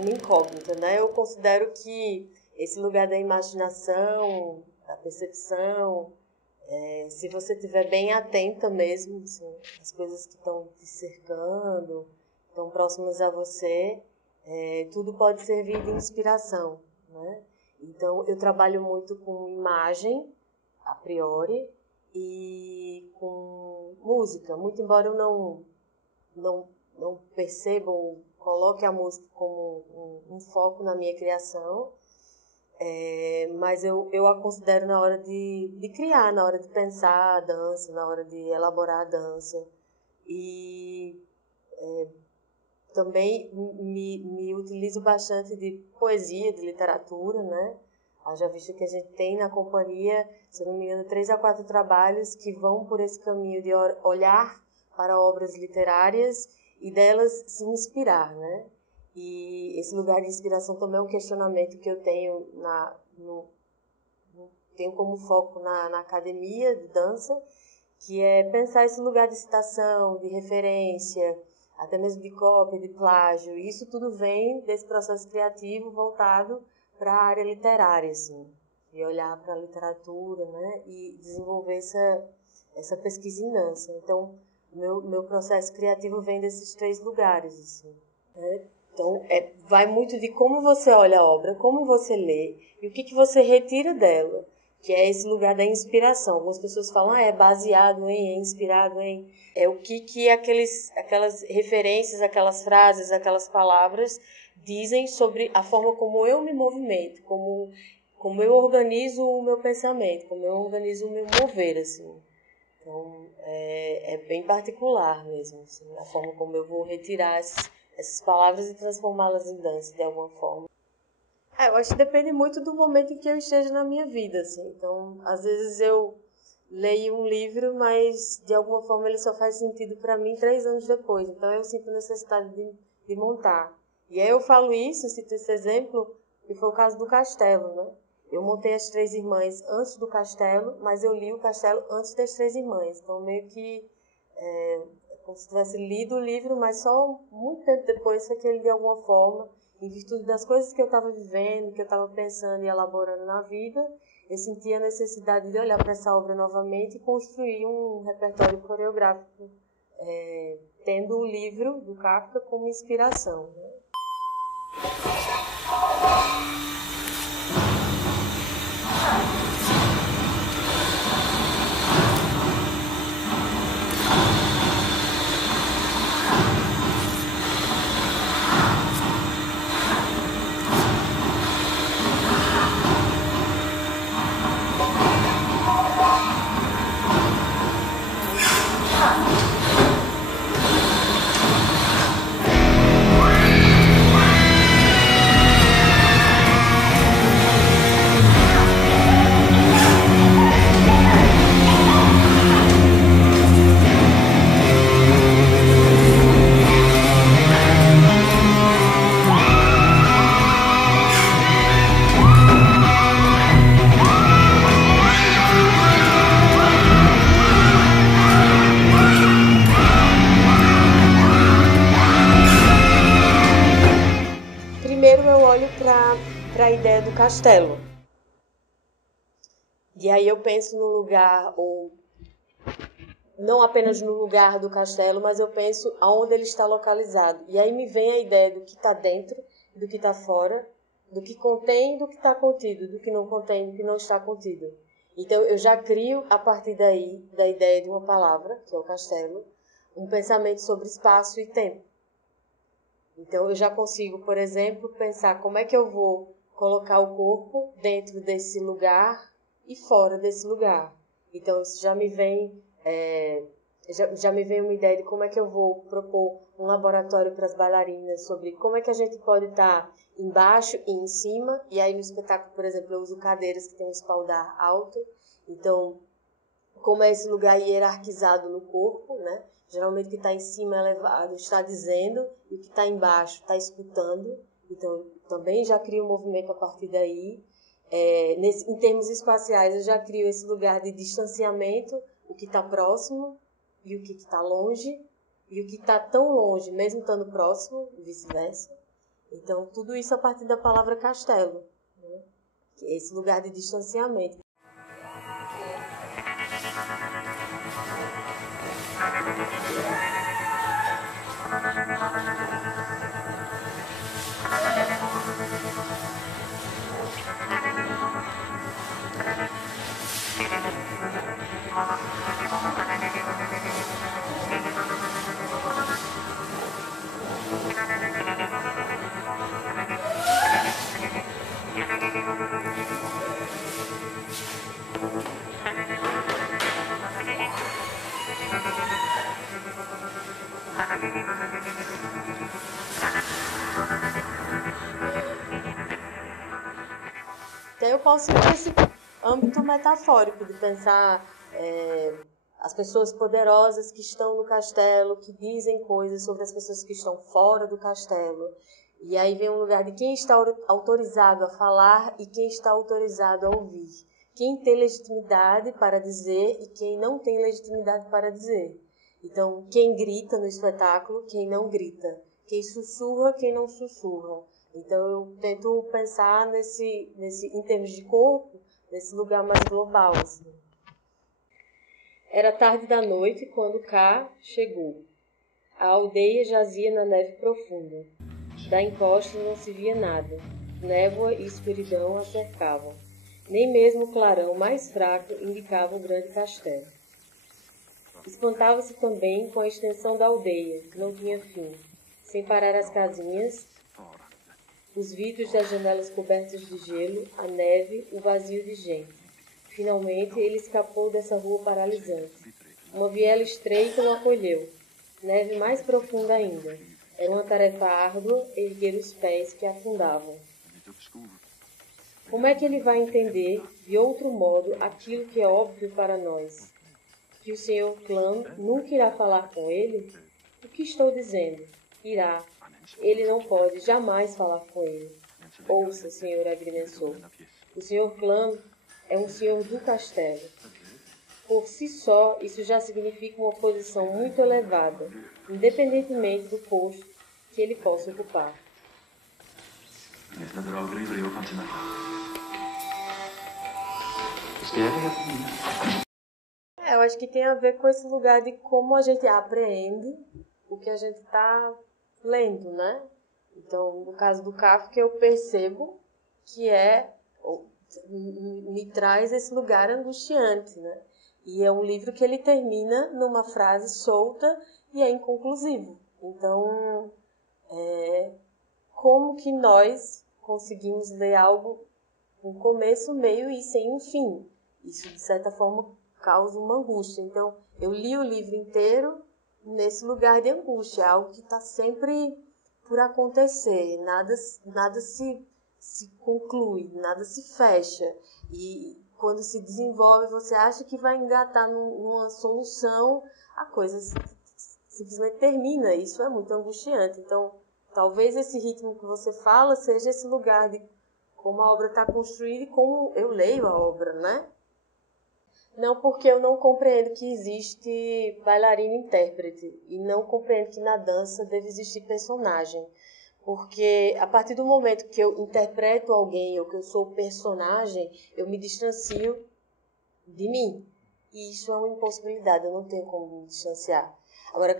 Uma incógnita, né? Eu considero que esse lugar da imaginação, da percepção, se você estiver bem atenta mesmo, assim, às coisas que estão te cercando, estão próximas a você, tudo pode servir de inspiração, né? Então, eu trabalho muito com imagem, a priori, e com música, muito embora eu não perceba ou coloque a música como um foco na minha criação, mas eu a considero na hora de criar, na hora de pensar a dança, na hora de elaborar a dança. E também me utilizo bastante de poesia, de literatura, né? Já visto que a gente tem na companhia, se eu não me engano, 3 a 4 trabalhos que vão por esse caminho de olhar para obras literárias e delas se inspirar, né? E esse lugar de inspiração também é um questionamento que eu tenho tenho como foco na academia de dança, que é pensar esse lugar de citação, de referência, até mesmo de cópia, de plágio. E isso tudo vem desse processo criativo voltado para a área literária, assim, de olhar para a literatura, né, e desenvolver essa pesquisa em dança. Então, meu processo criativo vem desses 3 lugares, assim, né? Então, vai muito de como você olha a obra, como você lê e o que você retira dela, que é esse lugar da inspiração. Algumas pessoas falam, é baseado em, é inspirado em... É o que aquelas referências, aquelas frases, aquelas palavras dizem sobre a forma como eu me movimento, como eu organizo o meu pensamento, como eu organizo o meu mover, assim. Então, é bem particular mesmo, assim, a forma como eu vou retirar essas palavras e transformá-las em dança, de alguma forma. Eu acho que depende muito do momento em que eu esteja na minha vida, assim. Então, às vezes eu leio um livro, mas de alguma forma ele só faz sentido para mim 3 anos depois. Então, eu sinto necessidade de montar. E aí eu falo isso, cito esse exemplo, que foi o caso do Castelo, né? Eu montei as 3 irmãs antes do Castelo, mas eu li o Castelo antes das 3 irmãs. Então, meio que é como se tivesse lido o livro, mas só muito tempo depois foi que ele, de alguma forma, em virtude das coisas que eu estava vivendo, que eu estava pensando e elaborando na vida, eu sentia a necessidade de olhar para essa obra novamente e construir um repertório coreográfico, tendo o livro do Kafka como inspiração, né? Primeiro eu olho para a ideia do castelo. E aí eu penso no lugar, ou não apenas no lugar do castelo, mas eu penso aonde ele está localizado. E aí me vem a ideia do que está dentro, do que está fora, do que contém, do que está contido, do que não contém, do que não está contido. Então eu já crio, a partir daí, da ideia de uma palavra, que é o castelo, um pensamento sobre espaço e tempo. Então eu já consigo, por exemplo, pensar como é que eu vou colocar o corpo dentro desse lugar e fora desse lugar. Então isso já me vem, já me vem uma ideia de como é que eu vou propor um laboratório para as bailarinas sobre como é que a gente pode estar embaixo e em cima. E aí no espetáculo, por exemplo, eu uso cadeiras que tem um espaldar alto. Então, como é esse lugar hierarquizado no corpo, né? Geralmente o que está em cima é elevado, está dizendo, e o que está embaixo está escutando. Então, também já crio um movimento a partir daí. Em termos espaciais, eu já crio esse lugar de distanciamento, o que está próximo e o que está longe. e o que está tão longe, mesmo estando próximo, e vice-versa. Então, tudo isso a partir da palavra castelo, né? Que é esse lugar de distanciamento. Então, eu posso ir nesse âmbito metafórico de pensar as pessoas poderosas que estão no castelo, que dizem coisas sobre as pessoas que estão fora do castelo. E aí vem um lugar de quem está autorizado a falar e quem está autorizado a ouvir. Quem tem legitimidade para dizer e quem não tem legitimidade para dizer. Então, quem grita no espetáculo, quem não grita. Quem sussurra, quem não sussurra. Então, eu tento pensar em termos de corpo, nesse lugar mais global. Assim. Era tarde da noite quando Ká chegou. A aldeia jazia na neve profunda. Da encosta não se via nada. Névoa e escuridão a cercavam. Nem mesmo o clarão mais fraco indicava o grande castelo. Espantava-se também com a extensão da aldeia, que não tinha fim. Sem parar as casinhas, os vidros das janelas cobertos de gelo, a neve, o vazio de gente. Finalmente, ele escapou dessa rua paralisante. Uma viela estreita o acolheu. Neve mais profunda ainda. Era uma tarefa árdua erguer os pés que afundavam. Como é que ele vai entender, de outro modo, aquilo que é óbvio para nós? Que o Sr. Clam nunca irá falar com ele? O que estou dizendo? Irá. Ele não pode jamais falar com ele. Ouça, Sr. Agrimensor. O Sr. Clam é um senhor do castelo. Por si só, isso já significa uma posição muito elevada, independentemente do posto que ele possa ocupar. Eu acho que tem a ver com esse lugar de como a gente apreende o que a gente está lendo, né? Então, no caso do Kafka, eu percebo que me traz esse lugar angustiante, né? E é um livro que ele termina numa frase solta e é inconclusivo. Então, como que nós conseguimos ler algo com começo, meio e sem um fim? Isso, de certa forma, causa uma angústia. Então, eu li o livro inteiro nesse lugar de angústia, algo que está sempre por acontecer, nada se conclui, nada se fecha. E quando se desenvolve, você acha que vai engatar numa solução, a coisa simplesmente termina. Isso é muito angustiante. Então, talvez esse ritmo que você fala seja esse lugar de como a obra está construída e como eu leio a obra, né? Não, porque eu não compreendo que existe bailarino-intérprete e não compreendo que na dança deve existir personagem. Porque a partir do momento que eu interpreto alguém ou que eu sou personagem, eu me distancio de mim. E isso é uma impossibilidade, eu não tenho como me distanciar. Agora,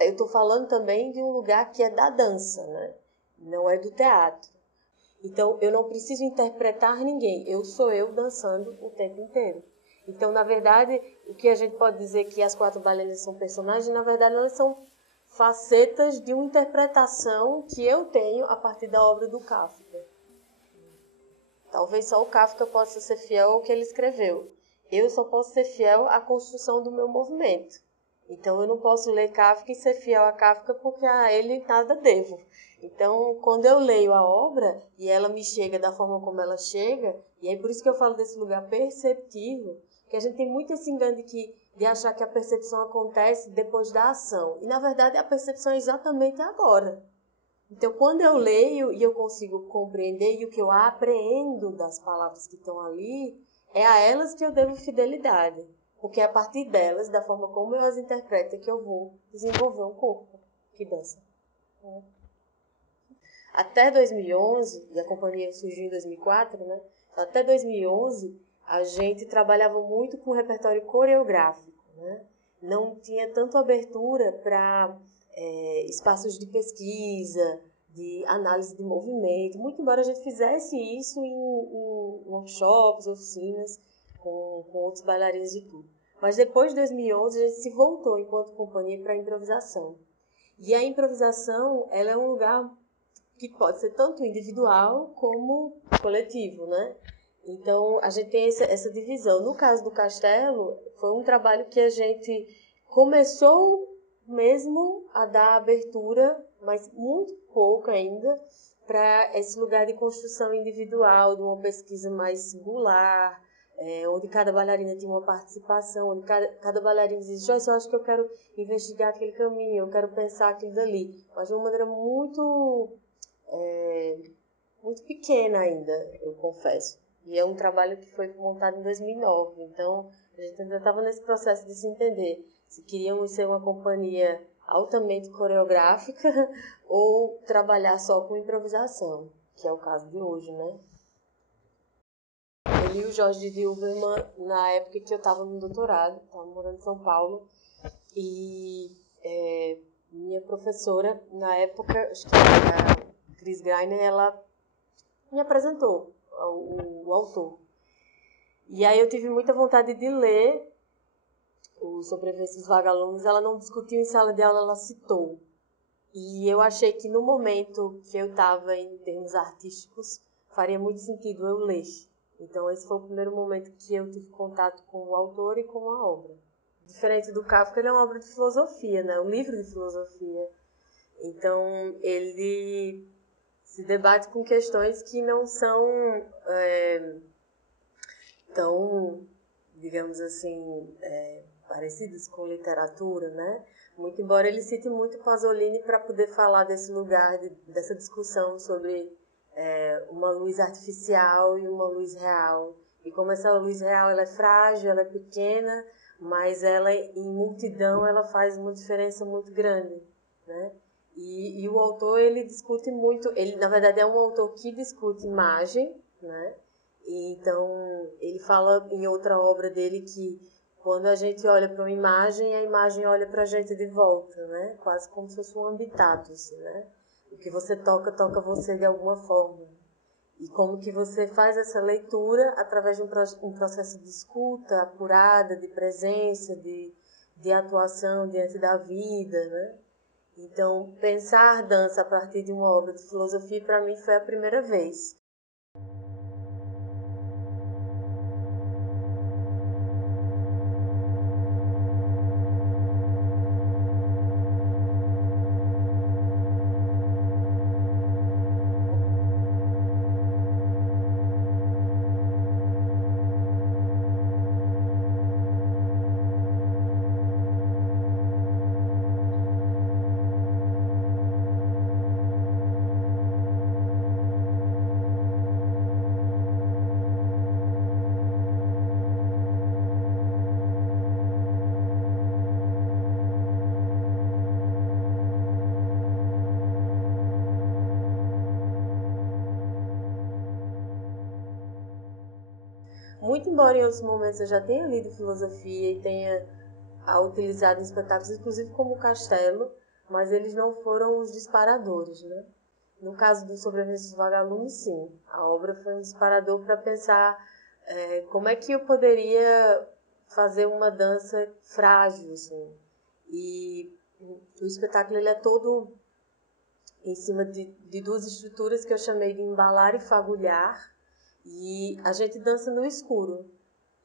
eu estou falando também de um lugar que é da dança, né? Não é do teatro. Então, eu não preciso interpretar ninguém, eu sou eu dançando o tempo inteiro. Então, na verdade, o que a gente pode dizer que as 4 bailarinas são personagens, na verdade, elas são facetas de uma interpretação que eu tenho a partir da obra do Kafka. Talvez só o Kafka possa ser fiel ao que ele escreveu. Eu só posso ser fiel à construção do meu movimento. Então, eu não posso ler Kafka e ser fiel a Kafka porque a ele nada devo. Então, quando eu leio a obra e ela me chega da forma como ela chega, e é por isso que eu falo desse lugar perceptivo, que a gente tem muito esse engano de achar que a percepção acontece depois da ação. E, na verdade, a percepção é exatamente agora. Então, quando eu leio e eu consigo compreender, e o que eu apreendo das palavras que estão ali, é a elas que eu devo fidelidade. porque é a partir delas, da forma como eu as interpreto, é que eu vou desenvolver um corpo que dança. Até 2011, e a companhia surgiu em 2004, né? Até 2011, a gente trabalhava muito com repertório coreográfico, né? Não tinha tanto abertura para espaços de pesquisa, de análise de movimento, muito embora a gente fizesse isso em workshops, oficinas, com outros bailarinos e tudo. Mas depois de 2011, a gente se voltou, enquanto companhia, para a improvisação. E a improvisação, ela é um lugar que pode ser tanto individual como coletivo, né? Então, a gente tem essa divisão. No caso do Castelo, foi um trabalho que a gente começou mesmo a dar abertura, mas muito pouco ainda, para esse lugar de construção individual, de uma pesquisa mais singular, onde cada bailarina tinha uma participação, onde cada bailarina dizia, Joyce, eu acho que eu quero investigar aquele caminho, eu quero pensar aquilo dali, mas de uma maneira muito pequena ainda, eu confesso. E é um trabalho que foi montado em 2009, então a gente ainda estava nesse processo de se entender se queríamos ser uma companhia altamente coreográfica ou trabalhar só com improvisação, que é o caso de hoje, né? Eu li o Jorge de Uberman na época que eu estava no doutorado, estava morando em São Paulo, e minha professora, na época, acho que era a Cris Greiner, ela me apresentou o autor. E aí eu tive muita vontade de ler o Sobrevivência dos Vagalumes. Ela não discutiu em sala de aula, ela citou. E eu achei que no momento que eu estava em termos artísticos, faria muito sentido eu ler. Então esse foi o primeiro momento que eu tive contato com o autor e com a obra. Diferente do Kafka, ele é uma obra de filosofia, né? Um livro de filosofia. Então ele se debate com questões que não são tão, digamos assim, parecidas com literatura, né? Muito embora ele cite muito Pasolini para poder falar desse lugar, dessa discussão sobre uma luz artificial e uma luz real. E como essa luz real ela é frágil, ela é pequena, mas ela em multidão ela faz uma diferença muito grande, né? E o autor, ele discute muito, ele na verdade é um autor que discute imagem, né? E, então, ele fala em outra obra dele que quando a gente olha para uma imagem, a imagem olha para a gente de volta, né? Quase como se fosse um habitat, assim, né? O que você toca, toca você de alguma forma. E como que você faz essa leitura através de um processo de escuta apurada, de presença, de atuação diante da vida, né? Então, pensar dança a partir de uma obra de filosofia, para mim, foi a primeira vez. Muito embora em outros momentos eu já tenha lido filosofia e tenha utilizado em espetáculos, inclusive como o Castelo, mas eles não foram os disparadores, né? No caso do Sobrevivência dos Vagalumes, sim. A obra foi um disparador para pensar como é que eu poderia fazer uma dança frágil, assim. E o espetáculo ele é todo em cima de duas estruturas que eu chamei de embalar e fagulhar. E a gente dança no escuro.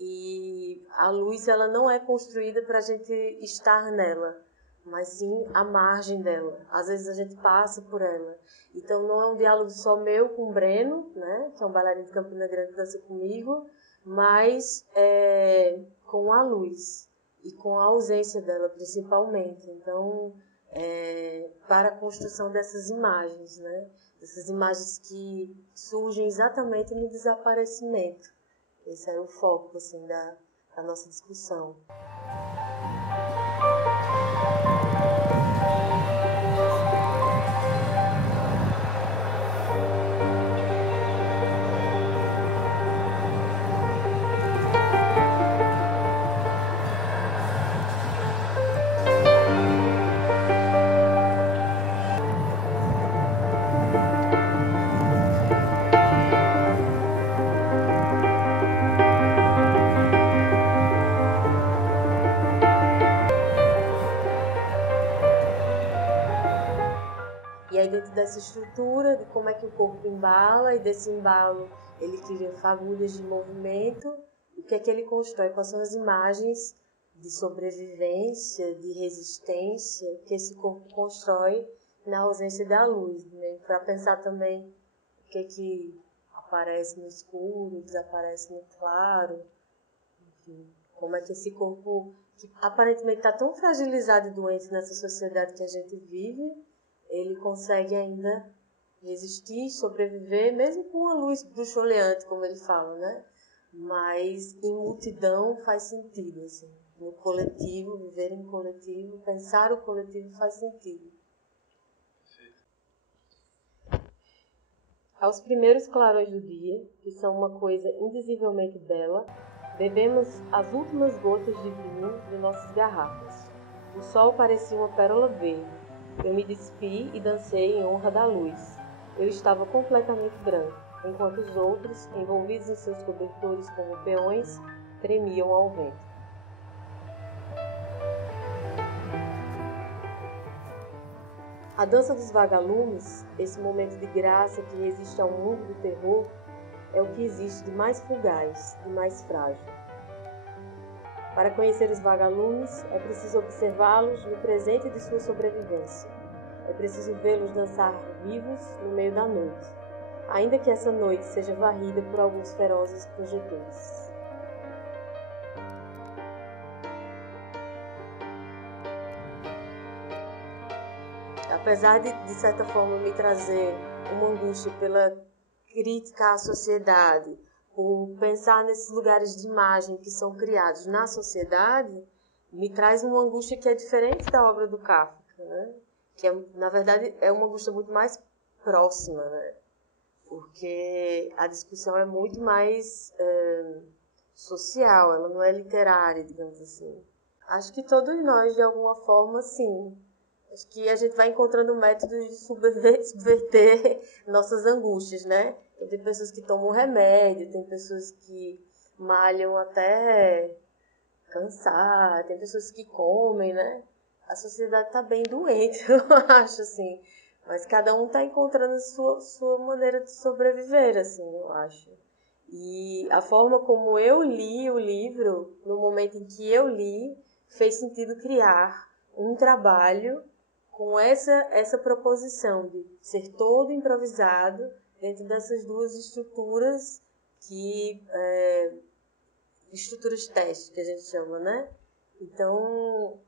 E a luz ela não é construída para a gente estar nela, mas sim à margem dela. Às vezes a gente passa por ela. Então não é um diálogo só meu com o Breno, né, que é um bailarino de Campina Grande que dança comigo, mas com a luz e com a ausência dela principalmente. Então, para a construção dessas imagens, né, dessas imagens que surgem exatamente no desaparecimento. Esse era o foco, assim, a nossa discussão. E aí dentro dessa estrutura, de como é que o corpo embala, e desse embalo ele cria fagulhas de movimento, o que é que ele constrói, quais são as imagens de sobrevivência, de resistência que esse corpo constrói na ausência da luz, né? Para pensar também o que é que aparece no escuro, desaparece no claro, enfim, como é que esse corpo, que aparentemente está tão fragilizado e doente nessa sociedade que a gente vive, ele consegue ainda resistir, sobreviver, mesmo com uma luz bruxuleante, como ele fala, né? Mas em multidão faz sentido, assim. No coletivo, viver em coletivo, pensar o coletivo faz sentido. Aos primeiros clarões do dia, que são uma coisa indizivelmente bela, bebemos as últimas gotas de vinho de nossas garrafas. O sol parecia uma pérola verde. Eu me despi e dancei em honra da luz. Eu estava completamente branco, enquanto os outros, envolvidos em seus cobertores como peões, tremiam ao vento. A dança dos vagalumes, esse momento de graça que resiste ao mundo do terror, é o que existe de mais fugaz, de mais frágil. Para conhecer os vagalumes, é preciso observá-los no presente de sua sobrevivência. É preciso vê-los dançar vivos no meio da noite, ainda que essa noite seja varrida por alguns ferozes projetores. Apesar de certa forma, me trazer uma angústia pela crítica à sociedade, por pensar nesses lugares de imagem que são criados na sociedade, me traz uma angústia que é diferente da obra do Kafka, né? Que, na verdade, é uma angústia muito mais próxima, né? Porque a discussão é muito mais social, ela não é literária, digamos assim. Acho que todos nós, de alguma forma, sim. Acho que a gente vai encontrando métodos de subverter nossas angústias, né? Tem pessoas que tomam remédio, tem pessoas que malham até cansar, tem pessoas que comem, né? A sociedade está bem doente, eu acho, assim. Mas cada um está encontrando sua maneira de sobreviver, assim, eu acho. E a forma como eu li o livro, no momento em que eu li, fez sentido criar um trabalho com essa proposição de ser todo improvisado dentro dessas duas estruturas estruturas teste, que a gente chama, né? Então,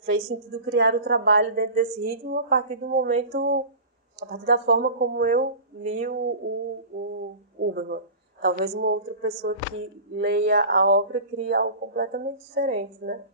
fez sentido criar o trabalho dentro desse ritmo a partir da forma como eu li o Huberman. Talvez uma outra pessoa que leia a obra crie algo completamente diferente, né?